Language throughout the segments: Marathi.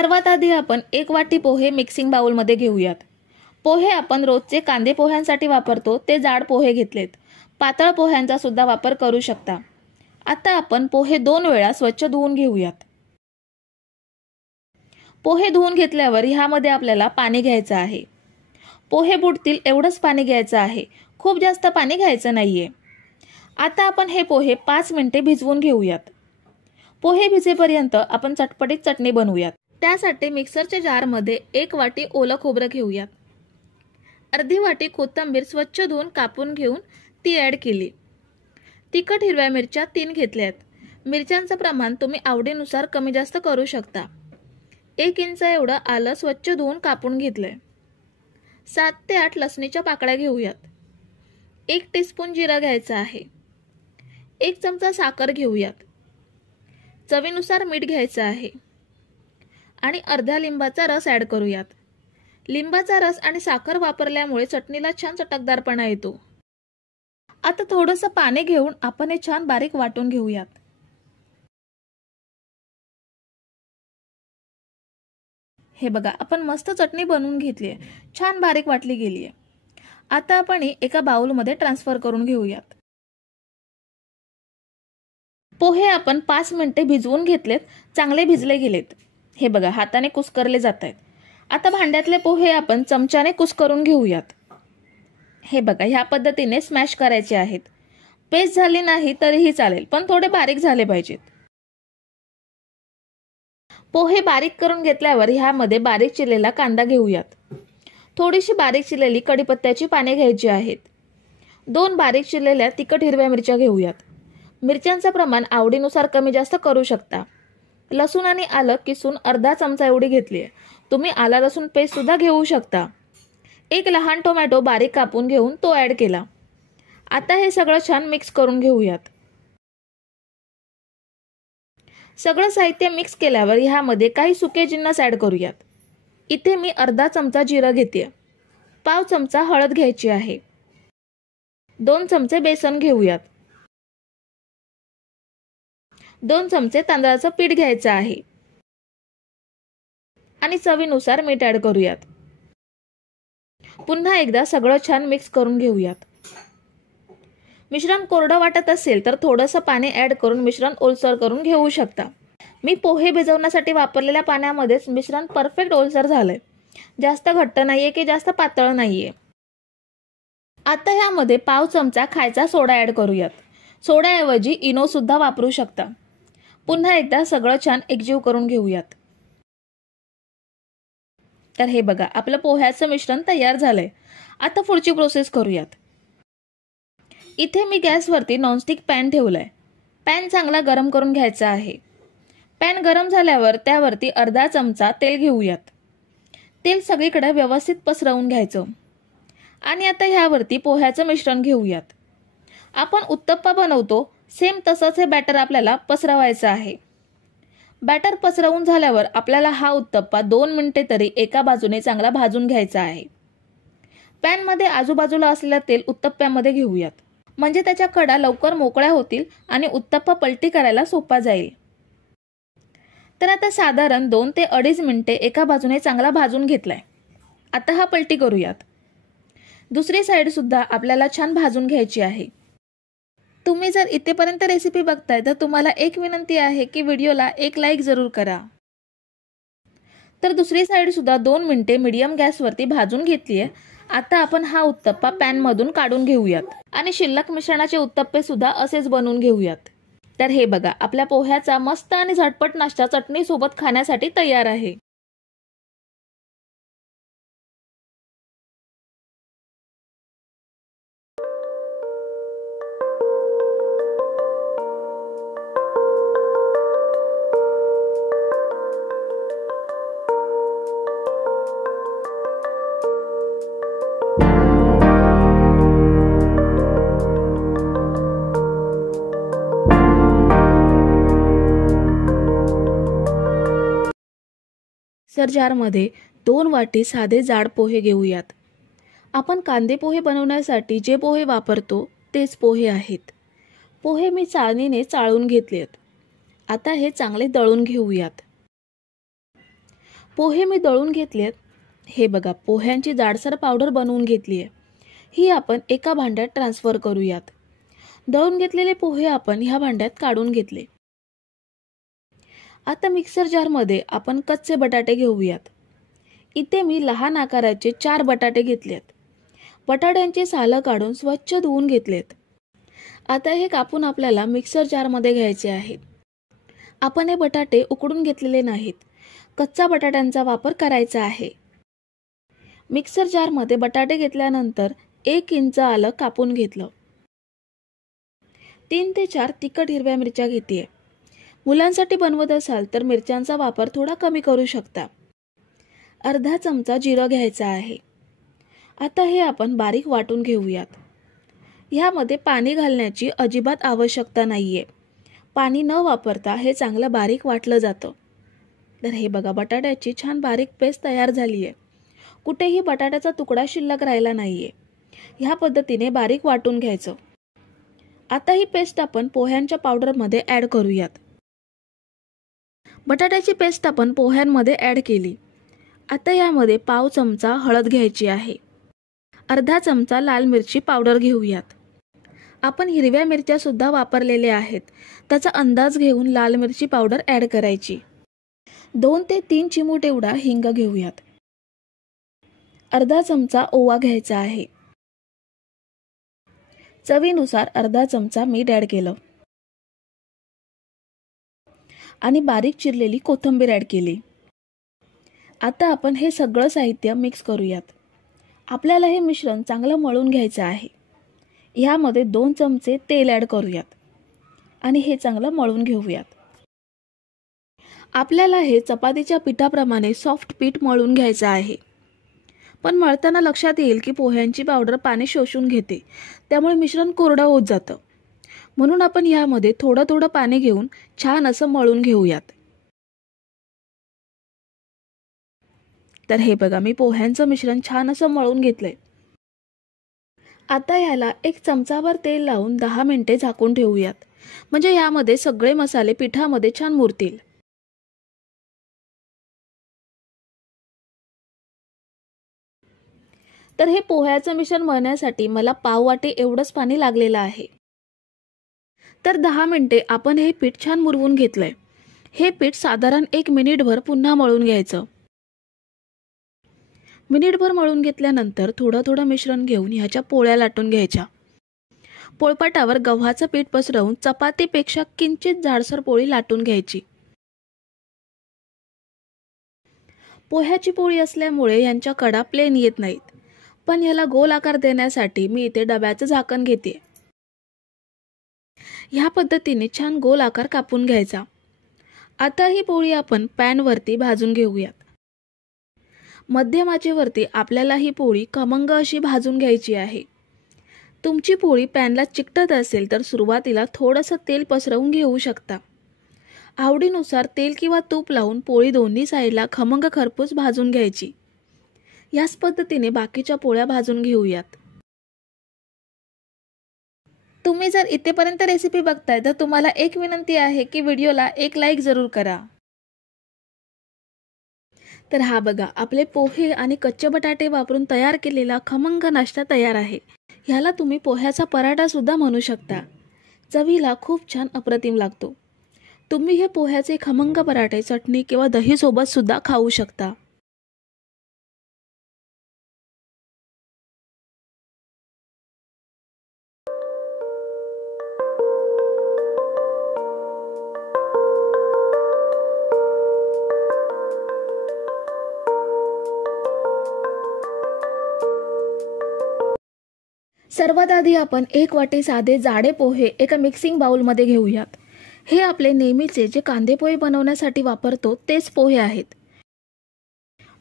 सर्वात आधी आपण 1 वाटी पोहे मिक्सिंग बाउलमध्ये घेऊयात। पोहे आपण रोजचे कांदे पोह्यांसाठी वापरतो ते जाड पोहे घेतलेत। पातळ पोह्यांचा सुद्धा वापर करू शकता। आता आपण पोहे 2 वेळा स्वच्छ धुवून घेऊयात। पोहे धुवून घेतल्यावर ह्यामध्ये आपल्याला पाणी घ्यायचं आहे। पोहे बुडतील एवढंच पाणी घ्यायचं आहे, खूप जास्त पाणी घ्यायचं नाहीये। आता आपण हे पोहे 5 मिनिटे भिजवून घेऊयात। पोहे भिजेपर्यंत आपण चटपटीत चटणी बनवूयात। त्यासाठी मिक्सरच्या जारमध्ये 1 वाटी ओलं खोबरं घेऊयात। अर्धी वाटी कोथिंबीर स्वच्छ धुवून कापून घेऊन ती ॲड केली। तिखट हिरव्या मिरच्या 3 घेतल्यात। मिरच्यांचं प्रमाण तुम्ही आवडीनुसार कमी जास्त करू शकता। 1 इंच एवढं आलं स्वच्छ धुवून कापून घेतलंय। 7 ते 8 लसणीच्या पाकळ्या घेऊयात। 1 टीस्पून जिरा घ्यायचा आहे। 1 चमचा साखर घेऊयात। चवीनुसार मीठ घ्यायचं आहे आणि अर्धा लिंबाचा रस ॲड करूयात। लिंबाचा रस आणि साखर वापरल्यामुळे चटणीला छान चटकदारपणा येतो। आता थोडंसं पाणी घेऊन आपण हे छान बारीक वाटून घेऊयात। हे बघा, आपण मस्त चटणी बनवून घेतली आहे, छान बारीक वाटली गेली आहे। आता आपण एका बाउलमध्ये ट्रान्सफर करून घेऊयात। पोहे आपण 5 मिनिटे भिजवून घेतलेत, चांगले भिजले गेलेत। हे बघा, हाताने कुस्करले जात आहेत। आता भांड्यातले पोहे आपण चमच्याने कुस्करून घेऊयात। हे बघा, ह्या पद्धतीने स्मॅश करायचे आहेत। पेस्ट झाली नाही तरीही चालेल, पण थोडे बारीक झाले पाहिजेत। पोहे बारीक करून घेतल्यावर ह्यामध्ये बारीक चिरलेला कांदा घेऊयात। थोडीशी बारीक चिरलेली कढीपत्त्याची पाने घ्यायची आहेत। 2 बारीक चिरलेल्या तिखट हिरव्या मिरच्या घेऊयात। मिरच्यांचं प्रमाण आवडीनुसार कमी जास्त करू शकता। लसूण आणि आलं किसून अर्धा चमचा एवढी घेतली आहे। तुम्ही आला लसूण पेस्ट सुद्धा घेऊ शकता। 1 लहान टोमॅटो बारीक कापून घेऊन तो ॲड केला। आता हे सगळं छान मिक्स करून घेऊयात। सगळं साहित्य मिक्स केल्यावर ह्यामध्ये काही सुके जिन्नस ॲड करूयात। इथे मी अर्धा चमचा जिरं घेते। पाव चमचा हळद घ्यायची आहे। 2 चमचे बेसन घेऊयात। 2 चमचे तांदळाचं पीठ घ्यायचं आहे आणि चवीनुसार मीठ ॲड करूयात। पुन्हा एकदा सगळं छान मिक्स करून घेऊयात। मिश्रण कोरडं वाटत असेल तर थोडंसं पाणी ॲड करून मिश्रण ओलसर करून घेऊ शकता। मी पोहे भिजवण्यासाठी वापरलेल्या पाण्यामध्येच मिश्रण परफेक्ट ओलसर झालंय। जास्त घट्ट नाहीये की जास्त पातळ नाहीये। आता ह्यामध्ये पाव चमचा खायचा सोडा ॲड करूयात। सोड्याऐवजी इनो सुद्धा वापरू शकता। पुन्हा एकदा सगळं छान एकजीव करून घेऊयात। तर हे बघा, आपलं पोह्याचं मिश्रण तयार झालंय। आता पुढची प्रोसेस करूयात। इथे मी गॅसवरती नॉनस्टिक पॅन ठेवलाय। पॅन चांगला गरम करून घ्यायचा आहे। पॅन गरम झाल्यावर त्यावरती अर्धा चमचा तेल घेऊयात। तेल सगळीकडे व्यवस्थित पसरवून घ्यायचं आणि आता ह्यावरती पोह्याचं मिश्रण घेऊयात। आपण उत्तप्पा बनवतो सेम तसंच हे बॅटर आपल्याला पसरवायचं आहे। बॅटर पसरवून झाल्यावर आपल्याला हा उत्तप्पा 2 मिनिटे तरी एका बाजूने चांगला भाजून घ्यायचा आहे। पॅनमध्ये आजूबाजूला असलेलं तेल उत्तप्प्यामध्ये घेऊयात, म्हणजे त्याच्या कडा लवकर मोकळ्या होतील आणि उत्तप्पा पलटी करायला सोपा जाईल। तर आता साधारण 2 ते 2.5 मिनिटे एका बाजूने चांगला भाजून घेतलाय। आता हा पलटी करूयात। दुसरी साइड सुद्धा आपल्याला छान भाजून घ्यायची आहे। तुम्ही जर इथेपर्यंत रेसिपी बघताय तर तुम्हाला एक विनंती आहे की व्हिडिओला एक लाईक जरूर करा। तर दुसरी साइड सुद्धा 2 मिनिटे मीडियम गॅसवरती भाजून घेतलीये। आता आपण हा उत्तप्पा पॅन मधून काढून घेऊयात आणि शिल्लक मिश्रणाचे उत्तप्पे सुद्धा असेच बनवून घेऊयात। तर हे बघा, आपल्या पोह्याचा मस्त आणि झटपट नाश्ता चटणी सोबत खाण्यासाठी तयार आहे। मिक्सर जारमध्ये 2 वाटी साधे जाड पोहे घेऊयात। आपण कांदे पोहे बनवण्यासाठी जे पोहे वापरतो तेच पोहे आहेत। पोहे मी चाळणीने चाळून घेतलेत। आता हे चांगले दळून घेऊयात। पोहे मी दळून घेतलेत. हे बघा, पोह्यांची जाडसर पावडर बनवून घेतली आहे. ही आपण एका भांड्यात ट्रान्सफर करूयात. दळून घेतलेले पोहे आपण ह्या भांड्यात काढून घेतले. आता मिक्सर जारमध्ये आपण कच्चे बटाटे घेऊयात. इथे मी लहान आकाराचे 4 बटाटे घेतलेत. बटाट्यांची सालं काढून स्वच्छ धुवून घेतलेत. आता हे कापून आपल्याला मिक्सर जारमध्ये घ्यायचे आहेत. आपण हे बटाटे उकडून घेतलेले नाहीत. कच्चा बटाट्यांचा वापर करायचा आहे. मिक्सर जारमध्ये बटाटे घेतल्यानंतर 1 इंच आलं कापून घेतलं. 3 ते 4 तिखट हिरव्या मिरच्या घेतेय. मुलांसाठी बनवत असाल तर मिरच्यांचा वापर थोडा कमी करू शकता. अर्धा चमचा जिरं घ्यायचा आहे. आता हे आपण बारीक वाटून घेऊयात. ह्यामध्ये पाणी घालण्याची अजिबात आवश्यकता नाहीये. पाणी न वापरता हे चांगलं बारीक वाटलं जातं. तर हे बघा, बटाट्याची छान बारीक पेस्ट तयार झाली आहे. कुठेही बटाट्याचा तुकडा शिल्लक राहिला नाहीये. ह्या पद्धतीने बारीक वाटून घ्यायचं. आता ही पेस्ट आपण पोह्यांच्या पावडरमध्ये ॲड करूयात. बटाट्याची पेस्ट आपण पोह्यांमध्ये ॲड केली. आता यामध्ये पाव चमचा हळद घ्यायची आहे. अर्धा चमचा लाल मिरची पावडर घेऊयात. आपण हिरव्या मिरच्या सुद्धा वापरलेल्या आहेत. त्याचा अंदाज घेऊन लाल मिरची पावडर ॲड करायची. 2 ते 3 चिमूट एवढा हिंग घेऊयात. अर्धा चमचा ओवा घ्यायचा आहे. चवीनुसार अर्धा चमचा मीठ ॲड केलं आणि बारीक चिरलेली कोथिंबीर ॲड केली. आता आपण हे सगळं साहित्य मिक्स करूयात. आपल्याला हे मिश्रण चांगलं मळून घ्यायचं आहे. ह्यामध्ये 2 चमचे तेल ॲड करूयात आणि हे चांगलं मळून घेऊयात. आपल्याला हे चपातीच्या पिठाप्रमाणे सॉफ्ट पीठ मळून घ्यायचं आहे. पण मळताना लक्षात येईल की पोह्यांची पावडर पाणी शोषून घेते, त्यामुळे मिश्रण कोरडं होत जातं. म्हणून आपण ह्यामध्ये थोडं थोडं पाणी घेऊन छान असं मळून घेऊयात. तर हे बघा, मी पोह्यांचं मिश्रण छान असं मळून घेतलंय. आता याला 1 चमचाभर तेल लावून 10 मिनिटे झाकून ठेवूयात. म्हणजे यामध्ये सगळे मसाले पिठामध्ये छान मुरतील. तर हे पोह्याचं मिश्रण मळण्यासाठी मला पाव वाटी एवढंच पाणी लागलेलं आहे. तर 10 मिनिटे आपण हे पीठ छान मुरवून घेतलंय. हे पीठ साधारण 1 मिनिटभर पुन्हा मळून घ्यायचं. मिनिटभर मळून घेतल्यानंतर थोडं थोडं मिश्रण घेऊन ह्याच्या पोळ्या लाटून घ्यायच्या. पोळपाटावर गव्हाचं पीठ पसरवून चपातीपेक्षा किंचित जाडसर पोळी लाटून घ्यायची. पोह्याची पोळी असल्यामुळे यांच्या कडा प्लेन येत नाहीत. पण याला गोल आकार देण्यासाठी मी इथे डब्याचं झाकण घेते. ह्या पद्धतीने छान गोल आकार कापून घ्यायचा. आता ही पोळी आपण पॅनवरती भाजून घेऊयात. मध्यम आचेवरती आपल्याला ही पोळी खमंग अशी भाजून घ्यायची आहे. तुमची पोळी पॅनला चिकटत असेल तर सुरुवातीला थोडंसं तेल पसरवून घेऊ शकता. आवडीनुसार तेल किंवा तूप लावून पोळी दोन्ही साईडला खमंग खरपूस भाजून घ्यायची. याच पद्धतीने बाकीच्या पोळ्या भाजून घेऊयात. तुम्ही जर इथेपर्यंत रेसिपी बघताय तर तुम्हाला एक विनंती आहे की व्हिडिओला एक लाईक जरूर करा. तर हा बघा, आपले पोहे आणि कच्चे बटाटे वापरून तयार केलेला खमंग नाश्ता तयार आहे. ह्याला तुम्ही पोह्याचा पराठा सुद्धा म्हणू शकता. चवीला खूप छान अप्रतिम लागतो. तुम्ही हे पोह्याचे खमंग पराठे चटणी किंवा दही सोबत सुद्धा खाऊ शकता. सर्वात आधी आपण 1 वाटी साधे जाडे पोहे एका मिक्सिंग बाउलमध्ये घेऊयात. हे आपले नेहमीचे जे कांदे पोहे बनवण्यासाठी वापरतो तेच पोहे आहेत.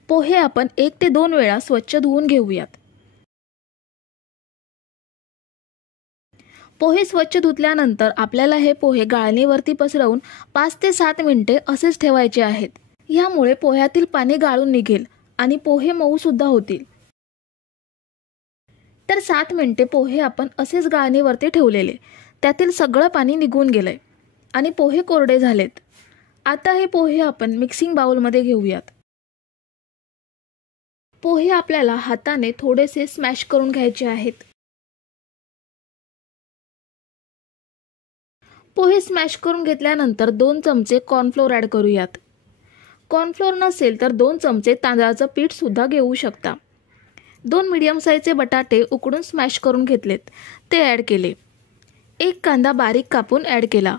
पोहे आपण 1 ते 2 वेळा स्वच्छ धुवून घेऊयात. पोहे स्वच्छ धुतल्यानंतर आपल्याला हे पोहे गाळणीवरती पसरवून 5 ते 7 मिनिटे असेच ठेवायचे आहेत. यामुळे पोह्यातील पाणी गाळून निघेल आणि पोहे मऊ सुद्धा होतील. तर 7 मिनिटे पोहे आपण असेच गाळणीवरती ठेवलेले. त्यातील सगळं पाणी निघून गेलंय आणि पोहे कोरडे झालेत. आता हे पोहे आपण मिक्सिंग बाउलमध्ये घेऊयात. पोहे आपल्याला हाताने थोडेसे स्मॅश करून घ्यायचे आहेत. पोहे स्मॅश करून घेतल्यानंतर 2 चमचे कॉर्नफ्लोअर ॲड करूयात. कॉर्नफ्लोअर नसेल तर 2 चमचे तांदळाचं पीठ सुद्धा घेऊ शकता. 2 मीडियम साईजचे बटाटे उकडून स्मॅश करून घेतलेत, ते ॲड केले. 1 कांदा बारीक कापून ॲड केला.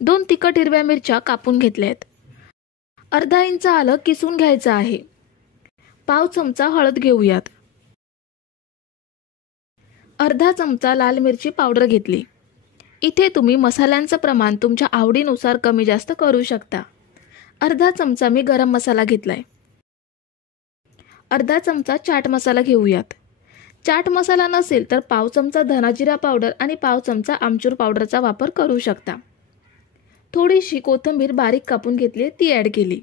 2 तिखट हिरव्या मिरच्या कापून घेतल्यात. अर्धा इंच आलं किसून घ्यायचं आहे. पाव चमचा हळद घेऊयात. अर्धा चमचा लाल मिरची पावडर घेतली. इथे तुम्ही मसाल्यांचं प्रमाण तुमच्या आवडीनुसार कमी जास्त करू शकता. अर्धा चमचा मी गरम मसाला घेतलाय. अर्धा चमचा चाट मसाला घेऊयात. चाट मसाला नसेल तर पाव चमचा धना जिरा पावडर आणि पाव चमचा आमचूर पावडरचा वापर करू शकता. थोडीशी कोथिंबीर बारीक कापून घेतली, ती ॲड केली.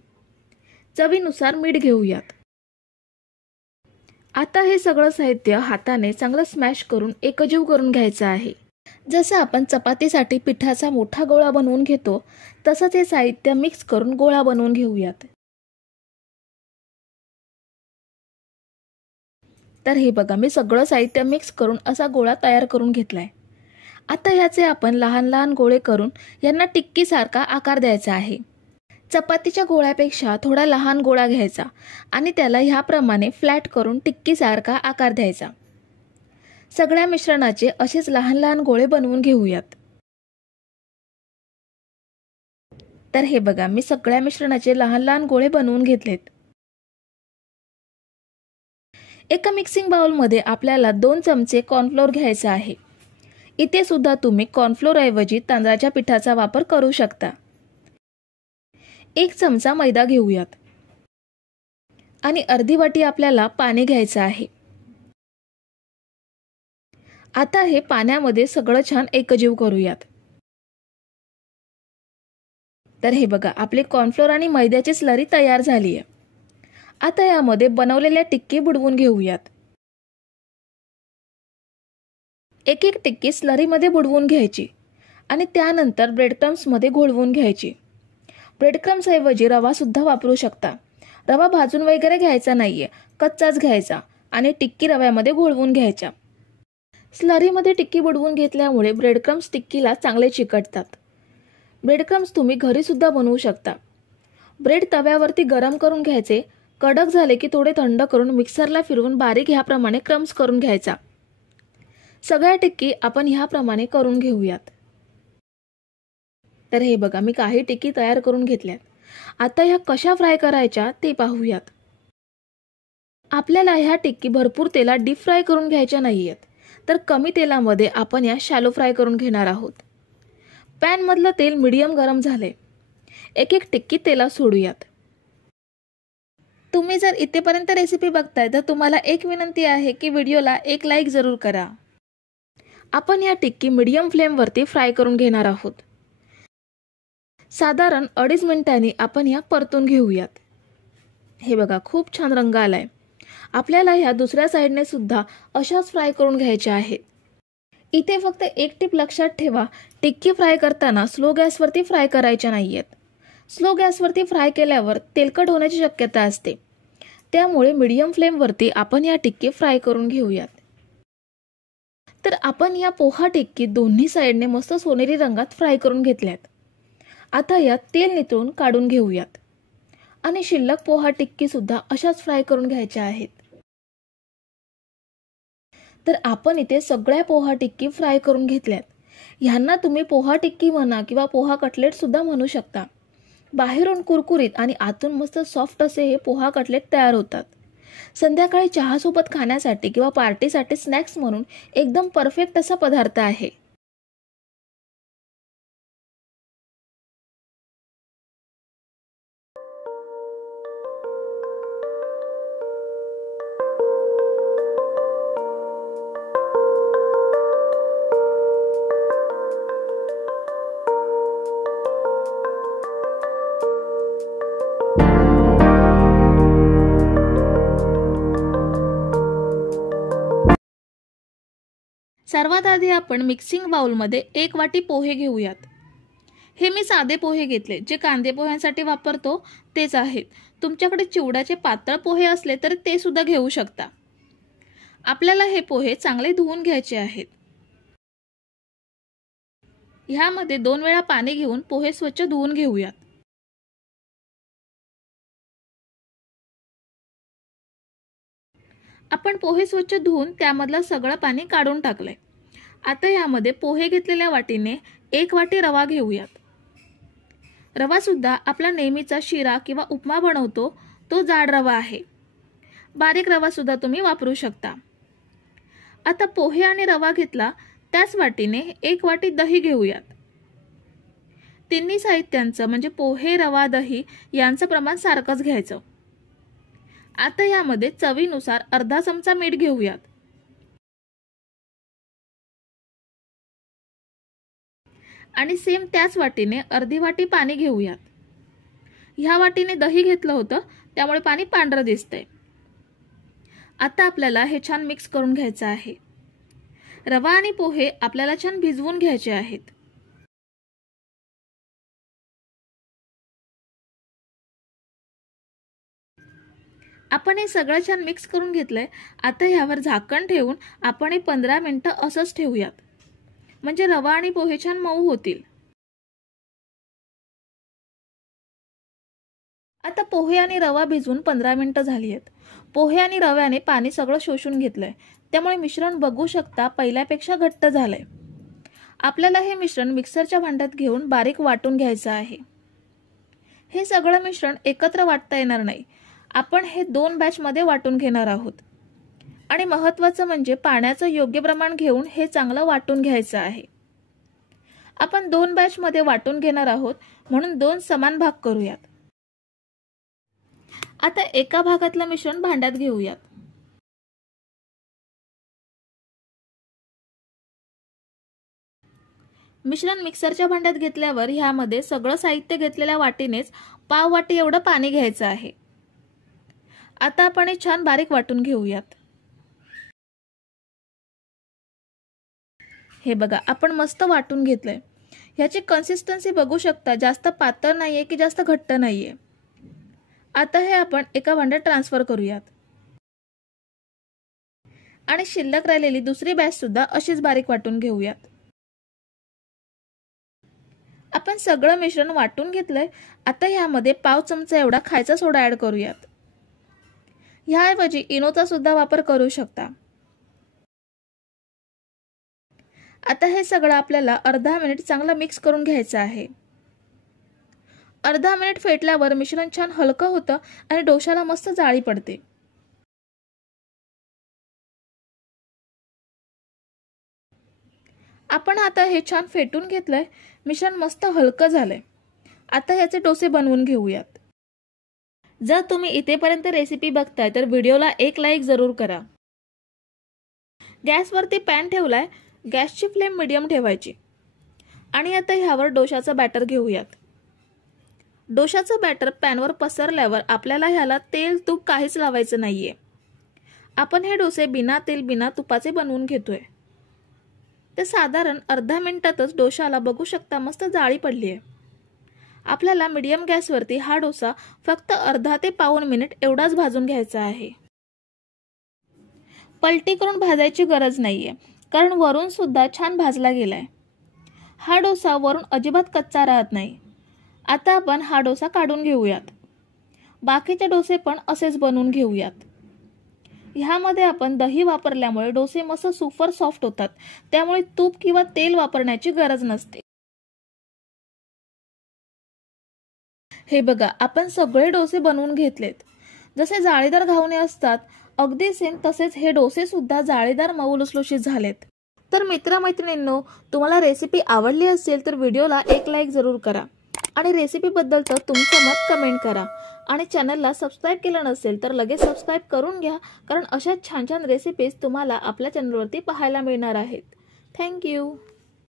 चवीनुसार मीठ घेऊयात. आता हे सगळं साहित्य हाताने चांगलं स्मॅश करून एकजीव करून घ्यायचं आहे. जसं आपण चपातीसाठी पिठाचा मोठा गोळा बनवून घेतो तसंच हे साहित्य मिक्स करून गोळा बनवून घेऊयात. तर हे बघा, मी सगळं साहित्य मिक्स करून असा गोळा तयार करून घेतलाय. आता याचे आपण लहान लहान गोळे करून यांना टिक्कीसारखा आकार द्यायचा आहे. चपातीच्या गोळ्यापेक्षा थोडा लहान गोळा घ्यायचा आणि त्याला ह्याप्रमाणे फ्लॅट करून टिक्कीसारखा आकार द्यायचा. सगळ्या मिश्रणाचे असेच लहान लहान गोळे बनवून घेऊयात. तर हे बघा, मी सगळ्या मिश्रणाचे लहान लहान गोळे बनवून घेतलेत. एका मिक्सिंग बाउलमध्ये आपल्याला 2 चमचे कॉर्नफ्लोअर घ्यायचा आहे. इथे सुद्धा तुम्ही कॉर्नफ्लोअर ऐवजी तांदळाच्या पिठाचा वापर करू शकता. 1 चमचा मैदा घेऊयात आणि अर्धी वाटी आपल्याला पाणी घ्यायचं आहे. आता हे पाण्यामध्ये सगळं छान एकजीव करूयात. तर हे बघा, आपले कॉर्नफ्लोअर आणि मैद्याची स्लरी तयार झाली आहे. आता यामध्ये बनवलेल्या टिक्की बुडवून घेऊयात. एक एक टिक्की स्लरीमध्ये बुडवून घ्यायची आणि त्यानंतर ब्रेडक्रम्समध्ये घोळवून घ्यायची. ब्रेडक्रम्स ऐवजी रवा सुद्धा वापरू शकता. रवा भाजून वगैरे घ्यायचा नाहीये, कच्चाच घ्यायचा आणि टिक्की रव्यामध्ये घोळवून घ्यायच्या. स्लरीमध्ये टिक्की बुडवून घेतल्यामुळे ब्रेडक्रम्स टिक्कीला चांगले चिकटतात. ब्रेडक्रम्स तुम्ही घरी सुद्धा बनवू शकता. ब्रेड तव्यावरती गरम करून घ्यायचे. कडक झाले की थोडे थंड करून मिक्सरला फिरवून बारीक ह्याप्रमाणे क्रम्स करून घ्यायचा. सगळ्या टिक्की आपण ह्याप्रमाणे करून घेऊयात. तर हे बघा, मी काही टिक्की तयार करून घेतल्यात. आता ह्या कशा फ्राय करायच्या ते पाहूयात. आपल्याला ह्या टिक्की भरपूर तेलात डीप फ्राय करून घ्यायच्या नाहीयेत, तर कमी तेलामध्ये आपण या शॅलो फ्राय करून घेणार आहोत. पॅनमधलं तेल मीडियम गरम झाले. एक एक टिक्की तेलात सोडूयात. तुम्ही जर इथेपर्यंत रेसिपी बघताय तर तुम्हाला एक विनंती आहे की व्हिडिओला एक लाईक जरूर करा. आपण या टिक्की मीडियम फ्लेमवरती फ्राय करून घेणार आहोत. साधारण 2.5 मिनिटांनी आपण या परतून घेऊयात. हे बघा, खूप छान रंग आलाय. आपल्याला ह्या दुसऱ्या साईडने सुद्धा अशाच फ्राय करून घ्यायच्या आहेत. इथे फक्त एक टिप लक्षात ठेवा, टिक्की फ्राय करताना स्लो गॅसवरती फ्राय करायच्या नाहीयेत. स्लो गॅसवरती फ्राय केल्यावर तेलकट होण्याची शक्यता असते. त्यामुळे मीडियम फ्लेमवरती आपण या टिक्की फ्राय करून घेऊयात. तर आपण या पोहा टिक्की दोन्ही साईडने मस्त सोनेरी रंगात फ्राय करून घेतल्यात. आता यात तेल नितळून काढून घेऊयात आणि शिल्लक पोहा टिक्की सुद्धा अशाच फ्राय करून घ्यायच्या आहेत. तर आपण इथे सगळ्या पोहा टिक्की फ्राय करून घेतल्यात. ह्यांना तुम्ही पोहा टिक्की म्हणा किंवा पोहा कटलेट सुद्धा म्हणू शकता. बाहेरून कुरकुरीत आणि आतून मस्त सॉफ्ट असे हे पोहा कटलेट तयार होतात. संध्याकाळी चहासोबत खाण्यासाठी किंवा पार्टीसाठी स्नॅक्स म्हणून एकदम परफेक्ट असा पदार्थ आहे. सर्वात आधी आपण मिक्सिंग बाउलमध्ये 1 वाटी पोहे घेऊयात. हे मी साधे पोहे घेतले, जे कांदे पोह्यांसाठी वापरतो तेच आहेत. तुमच्याकडे चिवड्याचे पातळ पोहे असले तर ते सुद्धा घेऊ शकता. आपल्याला हे पोहे चांगले धुवून घ्यायचे आहेत. ह्यामध्ये 2 वेळा पाणी घेऊन पोहे स्वच्छ धुवून घेऊयात. आपण पोहे स्वच्छ धुवून त्यामधलं सगळं पाणी काढून टाकलंय. आता यामध्ये पोहे घेतलेल्या वाटीने 1 वाटी रवा घेऊयात. रवा सुद्धा आपला नेहमीचा शिरा किंवा उपमा बनवतो तो जाड रवा आहे. बारीक रवा सुद्धा तुम्ही वापरू शकता. आता पोहे आणि रवा घेतला त्याच वाटीने 1 वाटी दही घेऊयात. तिन्ही साहित्यांचं म्हणजे पोहे, रवा, दही यांचं प्रमाण सारखंच घ्यायचं. आता यामध्ये चवीनुसार अर्धा चमचा मीठ घेऊयात. आणि सेम त्याच वाटीने अर्धी वाटी पाणी घेऊयात. ह्या वाटीने दही घेतलं होतं त्यामुळे पाणी पांढरं दिसतंय. आता आपल्याला हे छान मिक्स करून घ्यायचं आहे. रवा आणि पोहे आपल्याला छान भिजवून घ्यायचे आहेत. आपण हे सगळं छान मिक्स करून घेतलंय. आता ह्यावर झाकण ठेवून आपण हे 15 मिनिटं असंच ठेवूयात, म्हणजे रवा आणि पोहे छान मऊ होतील. आता पोहे आणि रवा भिजवून 15 मिनिटं झाली आहेत. पोहे आणि रव्याने पाणी सगळं शोषून घेतलंय, त्यामुळे मिश्रण बघू शकता पहिल्यापेक्षा घट्ट झालंय. आपल्याला हे मिश्रण मिक्सरच्या भांड्यात घेऊन बारीक वाटून घ्यायचं आहे. हे सगळं मिश्रण एकत्र वाटता येणार नाही. आपण हे 2 बॅचमध्ये वाटून घेणार आहोत. आणि महत्त्वाचं म्हणजे पाण्याचं योग्य प्रमाण घेऊन हे चांगलं वाटून घ्यायचं आहे. आपण 2 बॅचमध्ये वाटून घेणार आहोत म्हणून 2 समान भाग करूयात. आता एका भागातलं मिश्रण भांड्यात घेऊयात. मिश्रण मिक्सरच्या भांड्यात घेतल्यावर ह्यामध्ये सगळं साहित्य घेतलेल्या वाटीनेच पाव वाटी एवढं पाणी घ्यायचं आहे. आता आपण हे छान बारीक वाटून घेऊयात. हे बघा आपण मस्त वाटून घेतलंय. ह्याची कन्सिस्टन्सी बघू शकता, जास्त पातळ नाहीये की जास्त घट्ट नाहीये. आता हे आपण एका भांड्यात ट्रान्सफर करूयात. आणि शिल्लक राहिलेली दुसरी बॅच सुद्धा अशीच बारीक वाटून घेऊयात. आपण सगळं मिश्रण वाटून घेतलंय. आता ह्यामध्ये पाव चमचा एवढा खायचा सोडा ऍड करूयात. ह्याऐवजी इनोचा सुद्धा वापर करू शकता. आता हे सगळं आपल्याला अर्धा मिनिट चांगलं मिक्स करून घ्यायचं आहे. अर्धा मिनिट फेटल्यावर मिश्रण छान हलकं होतं आणि डोशाला मस्त जाळी पडते. आपण आता हे छान फेटून घेतलंय. मिश्रण मस्त हलकं झालंय. आता ह्याचे डोसे बनवून घेऊयात. जर तुम्ही इथेपर्यंत रेसिपी बघताय तर व्हिडिओला एक लाईक जरूर करा. गॅसवरती पॅन ठेवलाय. गॅसची फ्लेम मीडियम ठेवायची. आणि आता ह्यावर डोशाचं बॅटर घेऊयात. डोशाचं बॅटर पॅनवर पसरल्यावर आपल्याला ह्याला तेल तूप काहीच लावायचं नाहीये. आपण हे डोसे बिना तेल बिना तुपाचे बनवून घेतोय. ते साधारण अर्धा मिनिटातच डोशाला बघू शकता मस्त जाळी पडली आहे. आपल्याला मीडियम गॅसवरती हा डोसा फक्त अर्धा ते पाऊण मिनिट एवढाच भाजून घ्यायचा आहे. पलटी करून भाजायची गरज नाहीये, कारण वरून सुद्धा छान भाजला गेलाय. हा डोसा वरून अजिबात कच्चा राहत नाही. आता आपण हा डोसा काढून घेऊयात. बाकीचे डोसे पण असेच बनवून घेऊयात. ह्यामध्ये आपण दही वापरल्यामुळे डोसे मस्त सुपर सॉफ्ट होतात, त्यामुळे तूप किंवा तेल वापरण्याची गरज नसते. हे बघा आपण सगळे डोसे बनवून घेतलेत. जसे जाळीदार घावणे असतात अगदी सेम तसेच हे डोसे सुद्धा जाळीदार मऊ लुसलुशीत झालेत. तर मित्रमैत्रिणींनो, तुम्हाला रेसिपी आवडली असेल तर व्हिडिओला एक लाईक जरूर करा आणि रेसिपीबद्दलचं तुमचं मत कमेंट करा. आणि चॅनलला सबस्क्राईब केलं नसेल तर लगेच सबस्क्राईब करून घ्या, कारण अशा छान छान रेसिपीज तुम्हाला आपल्या चॅनलवरती पाहायला मिळणार आहेत. थँक्यू.